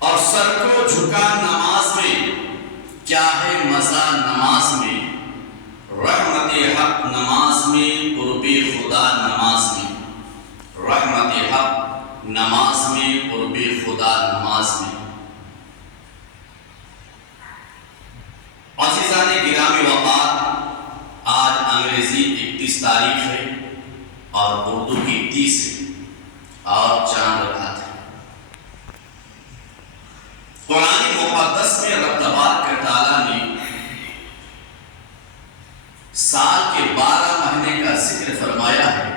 اور سر کو جھکا نماز میں، کیا ہے مزہ نماز میں، رحمت حق نماز میں، قرب خدا نماز میں، رحمت حق نماز میں، قرب خدا نماز میں۔ عزیزان گرامی وقار، آج انگریزی 31 تاریخ ہے اور اردو کی 30 ہے اور چاند رات ہے۔ قرآن مقدس میں رب تبارک و تعالیٰ نے سال کے 12 مہینے کا ذکر فرمایا ہے،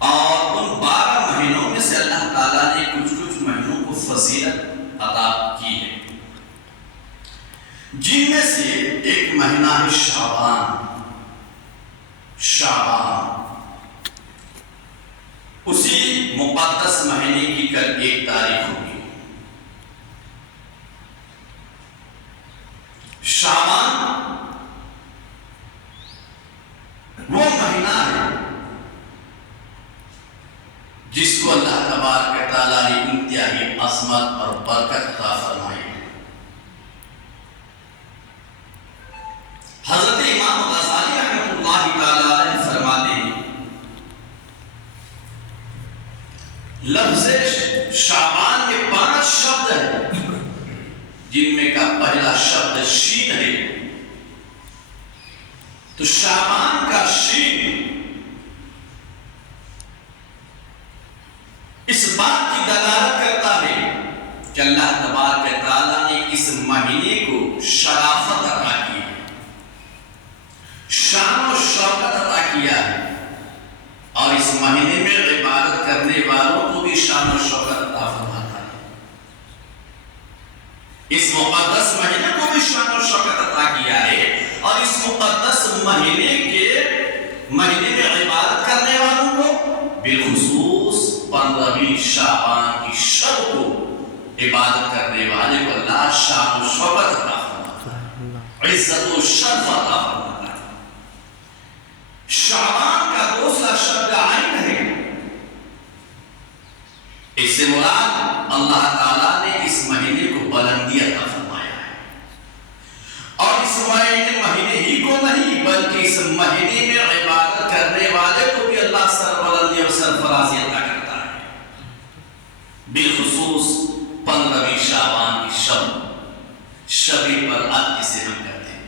اور ان 12 مہینوں میں سے اللہ تعالیٰ نے کچھ مہینوں کو فضیلت عطا کی ہے، جن میں سے ایک مہینہ ہے شعبان۔ اسی مقدس مہینے کی کل 1 تاریخ ہوگی۔ شعبان وہ مہینہ ہے جس کو اللہ تبارک و تعالیٰ نے انتہائی عظمت اور برکت عطا فرمائی ہے۔ حضرت امام غزالی رحمۃ اللہ تعالیٰ علیہ فرماتے ہیں، لفظ شعبان کے 5 شبد ہیں، جن میں کا پہلا شبد شین ہے۔ تو شعبان کا شین اس بات کی دلالت کرتا ہے کہ اللہ تبارک و تعالیٰ نے اس مہینے کو شرافت عطا کی ہے، شان و شوکت عطا کیا ہے، اور اس مہینے میں عبادت کرنے والوں کو بھی شان و شوکت عطا فرماتا ہے۔ اس مقدس مہینے کو بھی شان و شوکت عطا کیا ہے، اور اس مقدس مہینے میں عبادت کرنے والوں کو بالخصوص 15ویں شعبان کی شب کو عبادت کرنے والے کو اللہ شان و شوکت عطا فرماتا ہے، عزت و شرف عطا فرماتا ہے۔ شعبان کا دوسرا شبد عین ہے۔ اس سے مراد اللہ تعالیٰ نے اس مہینے کو بلندی عطا فرمایا ہے، اور اس مہینے ہی کو نہیں بلکہ اس مہینے میں عبادت کرنے والے کو بھی اللہ سربلندی اور سرفرازی عطا کرتا ہے، بالخصوص 15ویں شعبان کی شب برات جسے ہم کہتے ہیں۔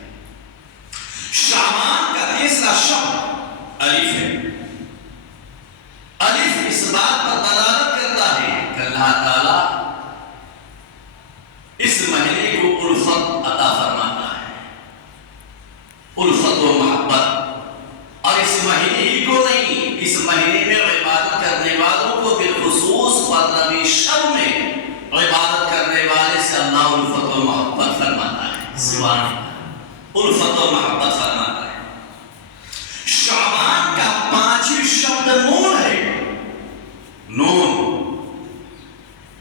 شعبان کا تیسرا شبد الف ہے۔ الف اس بات پر دلالت کرتا ہے کہ اللہ تعالیٰ اس مہینے کو الفت عطا فرماتا ہے، الفت و محبت، اور اس مہینے ہی کو نہیں، اس مہینے میں عبادت کرنے والوں کو بالخصوص 15ویں شب میں عبادت کرنے والے سے اللہ الفت و محبت فرماتا ہے، سبحان اللہ، الفت و محبت فرماتا ہے۔ شعبان کا 5ویں شبد نون ہے۔ نون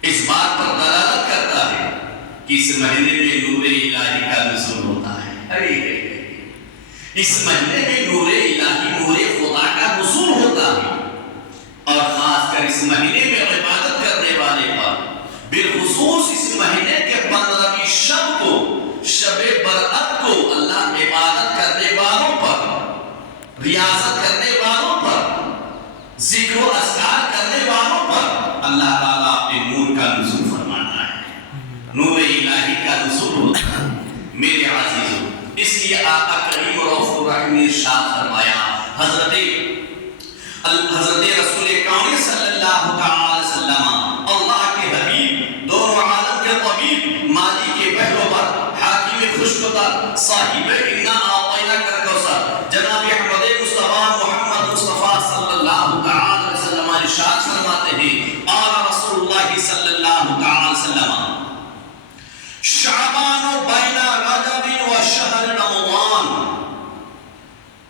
اس بات پر دلالت کرتا ہے کہ اس مہینے میں نور الہی کا نزول ہوتا ہے۔ اس مہینے میں نور الہی، نور خدا کا نزول ہوتا ہے، اور خاص کر اس مہینے میں عبادت کرنے والے پر، بالخصوص اس مہینے کے 15ویں شب کو، شب برات کو، اللہ عبادت کرنے والوں پر، ریاضت کرنے والوں پر، ذکر و اذکار کرنے والوں پر اللہ تعالیٰ اپنے نور کا نزول فرماتا ہے، نور الہی کا نزول ہوتا ہے۔ میرے عزیزوں، اس لیے آقا کریم رؤوف الرحیم نے ارشاد فرمایا، حضرت رسول کون صلی اللہ تعالی وسلم، اللہ کے حبیب، دونوں عالم کے طبیب، مالک بحر و بر، حاکم خشک تر، صاحب انا اعطیناک الکوثر، جناب احمد مصطفیٰ محمد مصطفیٰ صلی اللہ تعالی وسلم ارشاد فرماتے ہیں، قال رسول اللہ صلی اللہ تعالی وسلم، شعبان بین رجب و شہر رمضان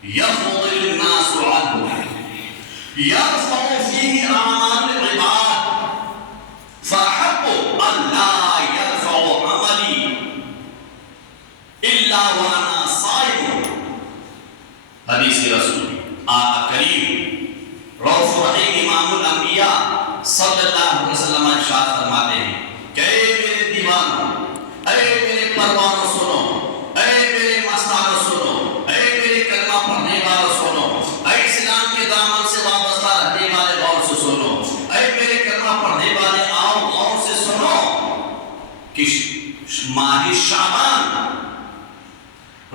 يفضل الناس عنه يرفع فيه أعمال العباد فأحب أن لا يرفع عملي إلا وأنا صائم۔ حدیث رسول آقا کریم رؤوف الرحیم امام الانبیاء صلی اللہ علیہ وسلم ارشاد فرماتے ہیں کہ اے میرے دیوانوں، اے میرے پروانوں سنو، اے میرے مستانوں سنو، اے میرے کلمہ پڑھنے والوں سنو، اے اسلام کے دامن سے وابستہ رہنے والے غور سے سنو، اے میرے کلمہ پڑھنے والے آؤ غور سے سنو کہ ماہ شعبان،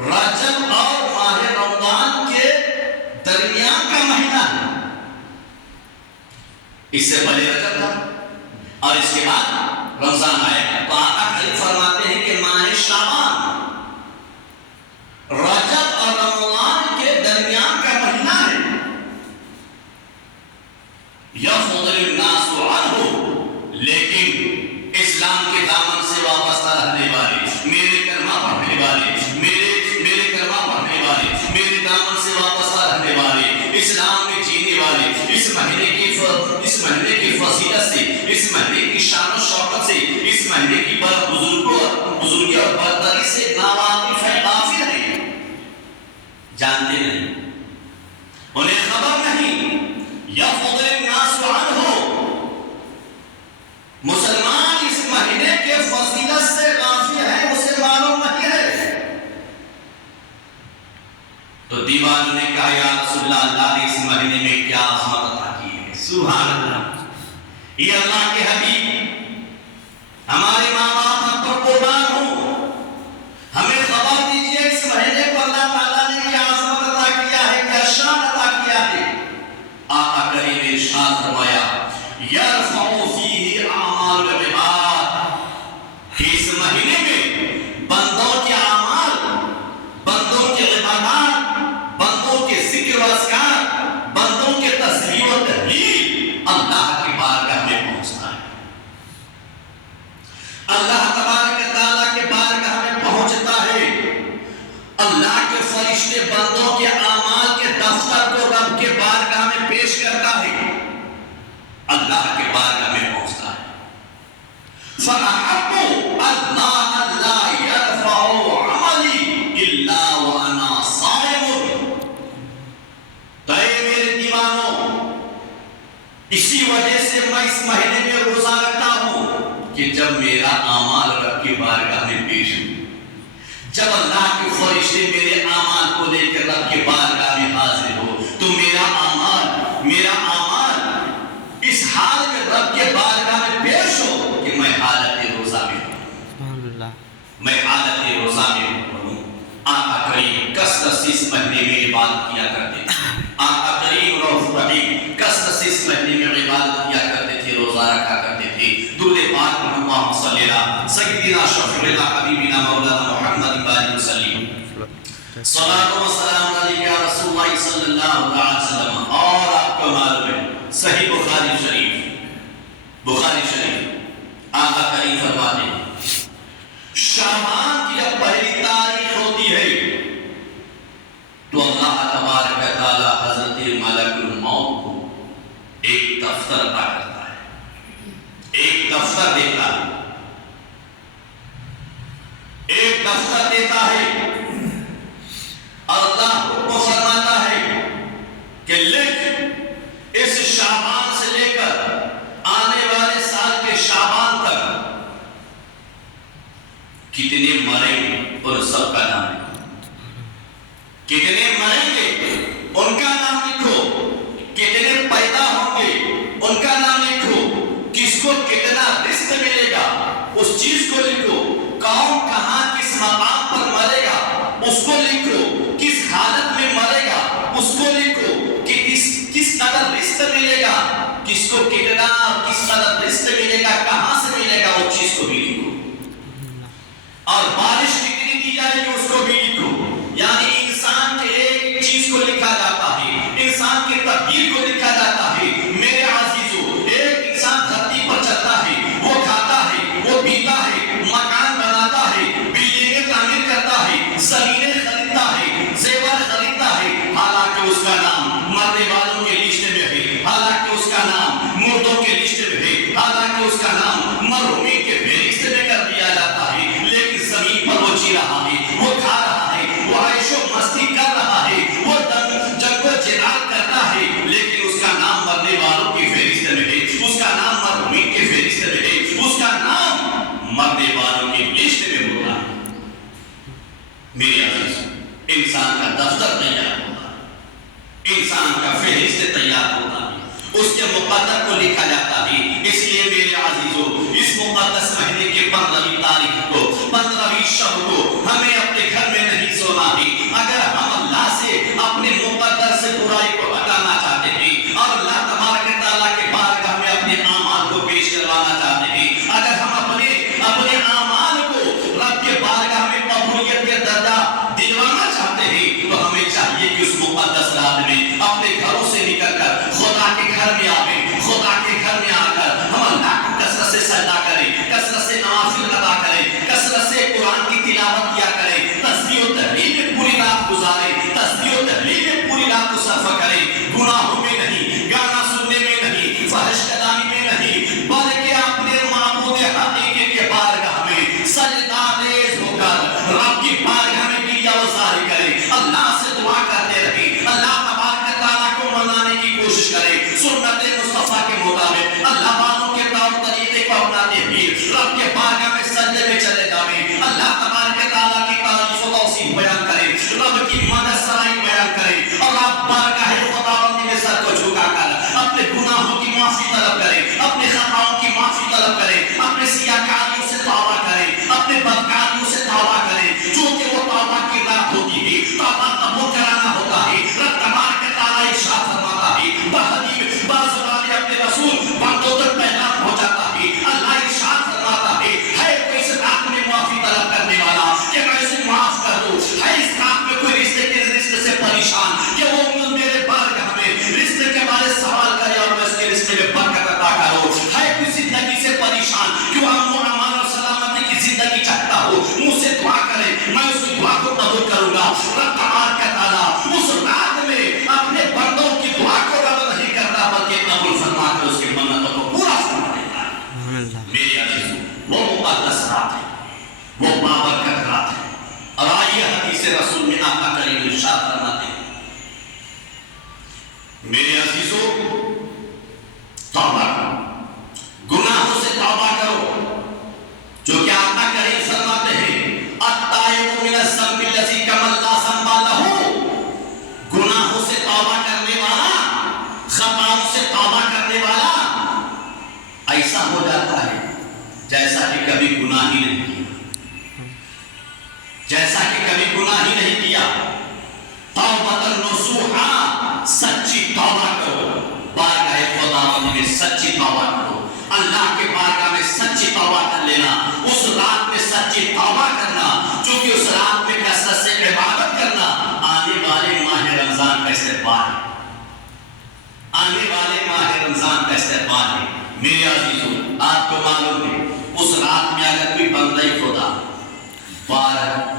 رجب اور ماہ رمضان کے درمیان کا مہینہ ہے۔ اس سے پہلے رجب تھا اور اس کے بعد رمضان آیا، تو آقا کریم فرماتے ہیں کہ ماہ شعبان رجب اور رمضان کے درمیان کا مہینہ ہے۔ یفضل الناس عنہ، لیکن اسلام کے دامن سے وابستہ رہنے والے، میرے کلمہ پڑھنے والے، میرے کلمہ پڑھنے والے، میرے دامن سے وابستہ رہنے والے، اسلام میں جینے والے، اس مہینے کی فضیلت سے، اس مہینے کی شان و شوکت سے، اس مہینے کی بزرگی اور برتری سے ناواقف ہے، غافل ہیں، جانتے نہیں، انہیں خبر نہیں۔ یفضل الناس عنہ، مسلمان اس مہینے کے فضیلت سے غافل ہے، اسے معلوم نہیں ہے۔ تو دیوان نے کہا یا رسول اللہ، اللہ نے اس مہینے میں کیا عظمت عطا کی ہے؟ سبحان اللہ، یہ اللہ کے حبیب، ہمارے ماں باپ ہم پر قربان ہوں، ہمیں خبر دیجئے اس مہینے کو اللہ تعالیٰ نے کیا عظمت عطا کیا ہے، کیا شان عطا کیا ہے۔ آقا کریم نے ارشاد فرمایا یرفع فیہ اعمال العباد، کہ اس مہینے میں بندوں کے اعمال، بندوں کے عبادات، بندوں کے ذکر و اذکار، بندوں کے تسبیح و تحلیل اللہ کی بارگاہ میں پہنچتا ہے، اللہ تبارک تعالیٰ کے بارگاہ میں پہنچتا ہے۔ اللہ کے فرشتے بندوں کے اعمال کے دفتر کو رب کے بارگاہ میں پیش کرتا ہے، اللہ کے بارگاہ میں پہنچتا ہے۔ فَأَحَبُّ اللَّهَ لَا يَرْفَعُ عَمَلِي إِلَّا وَأَنَا صَائِمٌ، تو اے میرے دیوانوں، اسی وجہ سے میں اس مہینے میں روزہ رکھتا ہوں کہ جب میرا اعمال رب کی بارگاہ میں پیش ہو، جب اللہ کے فرشتے میرے اعمال کو لے کر رب کے بارگاہ میں حاضر ہو، تو میرا اعمال اس حال میں رب کے بارگاہ میں پیش ہو کہ میں حالت روزہ میں ہوں، میں حالت روزہ میں ہوں۔ آقا کریم کثرت سے اس مہینے میں عبادت کیا کرتے تھے، آقا کریم رؤوف رحیم کثرت سے اس مہینے میں عبادت کیا کرتے تھے، روزہ رکھا کرتے تھے۔ درود پاک اللہم صلی علی سیدنا شفیعنا حبیبنا مولانا محمد وآلہ وسلم، صلاۃ و سلام علیک یا رسول اللہ صلی اللہ علیہ وسلم۔ اور آپ کو معلوم ہے صحیح بخاری شریف آقا کریم فرماتے ہیں شعبان کی جب پہلی تاریخ ہوتی ہے تو اللہ تبارک تعالی حضرت ملک الموت کو ایک دفتر عطا کرتا ہے، ایک دفتر دیتا ہے، ایک دفتر دیتا ہے، اللہ کو فرماتا ہے کہ لکھ اس شعبان سے لے کر آنے والے سال کے شعبان تک کتنے مریں گے اور سب کا نام لکھو، کتنے مریں گے ان کا نام لکھو، کتنے پیدا ہوں گے ان کا نام لکھو، کس کو کتنا رزق ملے گا اس چیز کو لکھو، کون کہاں کس مقام پر مرے گا اس کو لکھو، کس حالت میں مرے گا اس کو لکھو، کہ کس قدر رزق ملے گا، کس کو کتنا کس قدر رزق ملے گا، کہاں سے ملے گا وہ چیز کو بھی لکھو، اور بارش کتنی دی جائے گی اس کو بھی لکھو۔ یعنی انسان کے ایک چیز کو لکھا جاتا ہے، انسان کی تقدیر کو لکھا جاتا ہے۔ میرے عزیزو، ایک انسان دھرتی پر چلتا ہے، وہ کھاتا ہے، وہ پیتا ہے، مکان بناتا ہے، انسان کا دفتر تیار ہوتا ہے، انسان کا فہرست تیار ہوتا ہے، اس کے مقدر کو لکھا جاتا ہے۔ اس لیے میرے عزیزو، اس مقدس مہینے کے 15ویں تاریخ کو، 15ویں شب کو ہمیں اپنے گھر میں نہیں سونا ہے۔ اگر ہم اللہ سے اپنے مقدر سے برائی کو ہٹانا چاہتے ہیں اور اللہ تبارک تعالیٰ کے بارگاہ میں اپنے اعمال کو پیش کروانا چاہتے ہیں، اگر ہم اپنے اعمال کو رب کے بارگاہ میں قبولیت کے درجہ دلوانا چاہتے ہیں، تو ہمیں چاہیے کہ اس مقدس رات میں اپنے گھروں سے نکل کر خدا کے گھر میں آویں، خدا کے گھر میں آ کر ہم اللہ کو کثرت سے سجدہ کریں، کثرت سے نوافل ادا کریں، کثرت سے قرآن کی تلاوت کیا کریں، تسبیح و تحلیل میں پوری رات گزاریں، تسبیح و تحلیل میں پوری رات کو صرف کریں، گناہوں میں نہیں، گانا سننے میں نہیں، فحش کلامی میں نہیں، بلکہ اپنے معبود حقیقی کے بارگاہ میں سجدہ ریز ہو کر رب کی بارگاہ میں گریہ وزاری کریں، اللہ سے دعا کرتے رہیں، اللہ تبارک تعالیٰ کو منانے کی کوشش کریں، سنت مصطفیٰ کے مطابق اللہ والوں کے طور طریقے کو اپناتے ہوئے رب کے بارگاہ میں سجدے میں چلے جاویں، اللہ تبارک تعالیٰ کی تعریف و توصیف بیان کریں، رب کی مدد سرائی بیان کریں، اور آپ بارگاہ خداوندی میں سر کو جھکا کر اپنے گناہوں کی معافی طلب کریں، اپنے خطاؤں کی معافی طلب کریں، اپنے سیاکاریوں سے توبہ کریں، اپنے بدکاریوں سے توبہ کریں، چونکہ وہ توبہ کی رات ہوتی ہے، توبہ قبول کرانا ہوتا ہے۔ رب تبارک تعالیٰ ارشاد فرماتا ہے، بحدیث بازبانی اپنے رسول بندوں تک پیغام پہنچاتا ہے، اللہ ارشاد فرماتا ہے کوئی اس رات میں معافی طلب کرنے والا کہ میں اسے معاف کر دوں، ہے اس رات میں کوئی رشتے سے پریشان کہ وہ میرے بارگاہ میں رشتے کے بارے سوال کرے اور میں اس کے رشتے میں برکت عطا کروں، ہے کوئی زندگی سے پریشان کہ وہ امن و امان اور سلامتی کی زندگی چاہتا ہو، مجھ سے دعا کرے، میں اس کی دعا کو قبول کروں گا۔ رب تبارک تعالیٰ اس رات میں اپنے بندوں کی دعا کو رد نہیں کرتا بلکہ قبول فرما کر اس کی منتوں کو پورا فرما دیتا ہے۔ میرے عزیزو، وہ مقدس رات ہے، وہ بابرکت رات ہے، اور آئیے حدیث رسول میں آقا کریم ارشاد فرماتے ہیں، میرے عزیزو توبہ کرو، گناہوں سے توبہ کرو، جو کہ آقا کریم فرماتے ہیں التائب من الذنب الذی کمن لا ذنب لہ، گناہوں سے توبہ کرنے والا، خطاؤں سے توبہ کرنے والا ایسا ہو جاتا ہے جیسا کہ کبھی گناہ ہی نہیں کیا، جیسا کہ کبھی گناہ ہی نہیں کیا۔ توبۃ نصوحا، سچی توبہ کرو، بارگاہ خداوند میں سچی توبہ کرو، اللہ کے بارگاہ میں سچی توبہ کر لینا، اس رات میں سچی توبہ کرنا، چونکہ اس رات میں کثرت سے عبادت کرنا آنے والے ماہ رمضان کا استقبال ہے، آنے والے ماہ رمضان کا استقبال ہے۔ میرے عزیزو، آپ کو معلوم ہے اس رات میں اگر کوئی بندہ خدا بارہ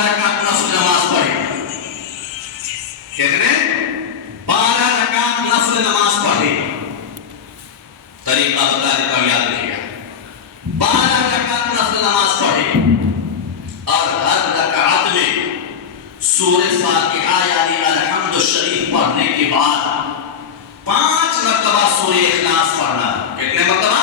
رکعت نفل نماز پڑھے، کہتے ہیں 12 رکعت نفل نماز پڑھے، طریقہ بتا دیتا ہوں، یاد رکھیے گا، 12 رکعت نفل نماز پڑھے اور ہر رکعت میں سورہ فاتحہ یعنی الحمد شریف پڑھنے کے بعد 5 مرتبہ سورہ اخلاص پڑھنا۔ کتنے مرتبہ؟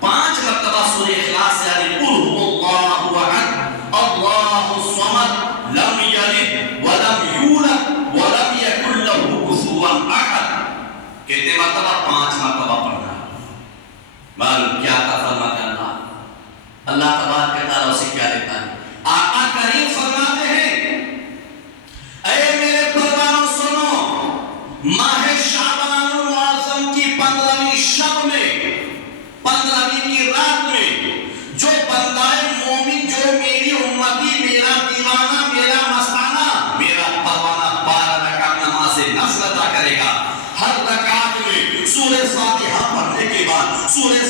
5 مرتبہ سورہ اخلاص یعنی قل هو اللہ احد اللہ الصمد لم یلد ولم یولد ولم یکن لہ کفوا احد، کتنے مرتبہ؟ 5 مرتبہ پڑھنا۔ معلوم کیا تھا فرماتے اللہ تبارک تعالیٰ اسے کیا دیتا ہے؟ آقا کریم فرماتے ہیں اے میرے پروانوں سنو، ماہ شعبان المعظم کی 15ویں شب میں، 15ویں کی رات میں جو بندہ مومن، جو میری امتی، میرا دیوانہ، میرا مستانہ، میرا پروانہ 12 رکعت نماز نفل ادا کرے گا، ہر رکعت میں سورہ فاتحہ پڑھنے کے بعد، سورہ